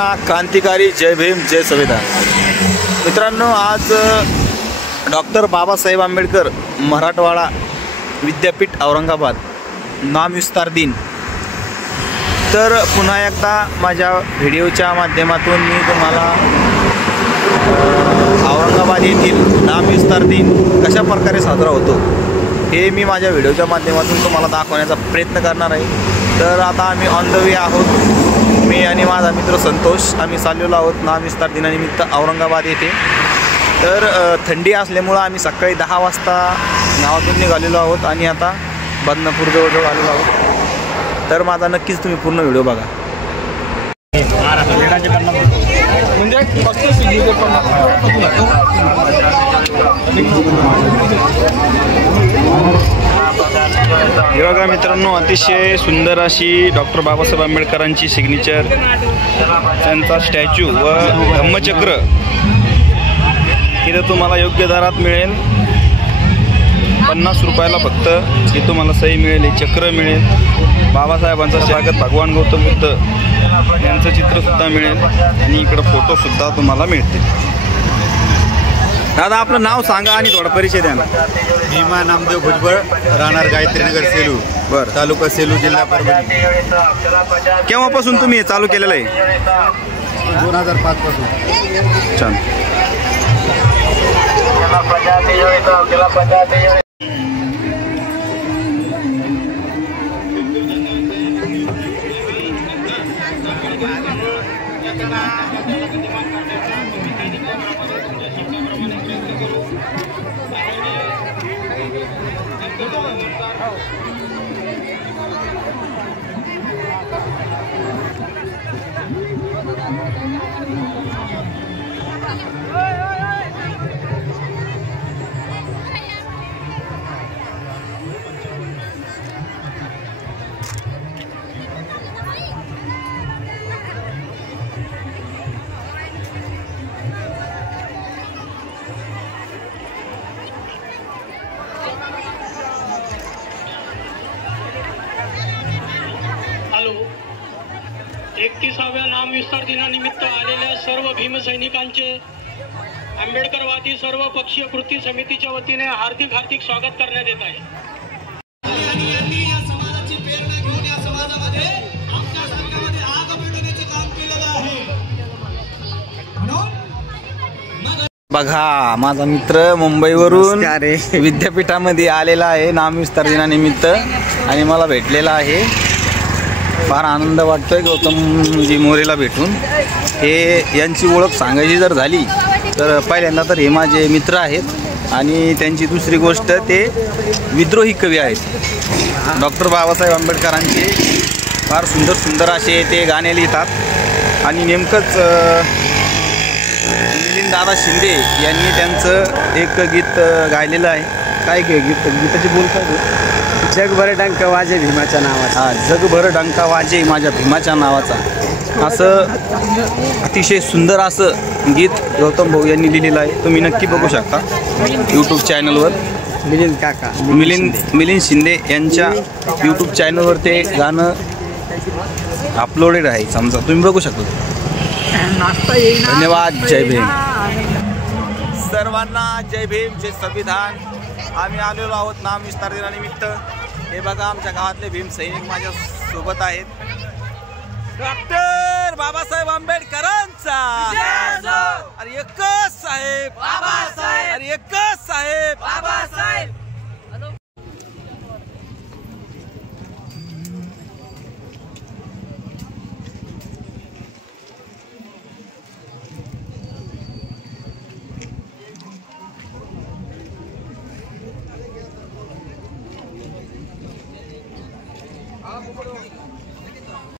सर्वांना क्रांतिकारी जय भीम जय संविधान। मित्रांनो, आज डॉक्टर बाबासाहेब आंबेडकर मराठवाडा विद्यापीठ औरंगाबाद नामविस्तार दिन। तर पुन्हा एकदा माझ्या व्हिडिओच्या माध्यमातून मी तुम्हाला औरंगाबाद येथील नामविस्तार दिन कशा प्रकारे साजरा होतो हे मी माझ्या व्हिडिओच्या माध्यमातून तुम्हाला दाखवण्याचा प्रयत्न करणार आहे। तर आता आम्ही ऑन द वे आहोत, मी आणि माझा मित्र संतोष आम्ही चाललेलो आहोत नामविस्तार दिनानिमित्त औरंगाबाद येथे। तर थंडी असल्यामुळं आम्ही सकाळी 10 वाजता गावातून निघालेलो आहोत आणि आता बदनापूरजवळ आलेलो आहोत। तर माझा नक्कीच तुम्ही पूर्ण व्हिडिओ बघा। हे बघा मित्रांनो, अतिशय सुंदर अशी डॉक्टर बाबासाहेब आंबेडकरांची सिग्नेचर, त्यांचा स्टॅच्यू व धम्मचक्र इथं तुम्हाला योग्य दरात मिळेल। 50 रुपयाला फक्त हे तुम्हाला सही मिळेल, हे चक्र मिळेल, बाबासाहेबांचा स्वागत भगवान गौतम बुद्ध यांचं चित्रसुद्धा मिळेल आणि इकडं फोटोसुद्धा तुम्हाला मिळते। दादा, आपलं नाव सांगा आणि थोडा परिचय द्या ना। भीमा नामदेव भुजबळ, राहणार गायत्रीनगर सेलू, बरं, तालुका सेलू, जिल्हा परभणी। केव्हापासून तुम्ही हे चालू केलेलं आहे? 2005 पासून। छान। हॅलो, 31व्या नामविस्तार दिनानिमित्त आलेल्या सर्व भीमसैनिकांचे आंबेडकरवादी सर्व पक्षीय कृती समितीच्या वतीने हार्दिक स्वागत करण्यात येत आहे। बघा, माझा मित्र मुंबईवरून विद्यापीठामध्ये आलेला आहे नामविस्तार दिनानिमित्त आणि मला भेटलेला आहे। फार आनंद वाटतोय गौतमजी मोरेला भेटून। हे यांची ओळख सांगायची जर झाली तर पहिल्यांदा तर हे माझे मित्र आहेत आणि त्यांची दुसरी गोष्ट ते विद्रोही कवी आहेत। डॉक्टर बाबासाहेब आंबेडकरांचे फार सुंदर सुंदर असे ते गाणे लिहितात आणि नेमकंच दादा शिंदे यांनी त्यांचं एक गीत गायलेलं आहे। काय गीताची बोल काय? जगभर डंका वाजे भीमाच्या नावाचा। हां, जगभर डंका वाजे माझ्या भीमाच्या नावाचा, असं अतिशय सुंदर असं गीत गौतम भाऊ यांनी लिहिलेलं आहे। तुम्ही नक्की बघू शकता यूट्यूब चॅनलवर। मिलिंद शिंदे यांच्या यूट्यूब चॅनलवर ते गाणं अपलोडेड आहे, समजा तुम्ही बघू शकता। धन्यवाद। जय भीम सर्वांना, जय भीम जय संविधान। आम्ही आलेलो आहोत नामविस्तार दिनानिमित्त। हे बघा, आमच्या गावातले भीम सैनिक माझ्या सोबत आहेत। डॉक्टर बाबासाहेब आंबेडकरांचा, अरे एकच साहेब बाबासाहेब, अरे एकच साहेब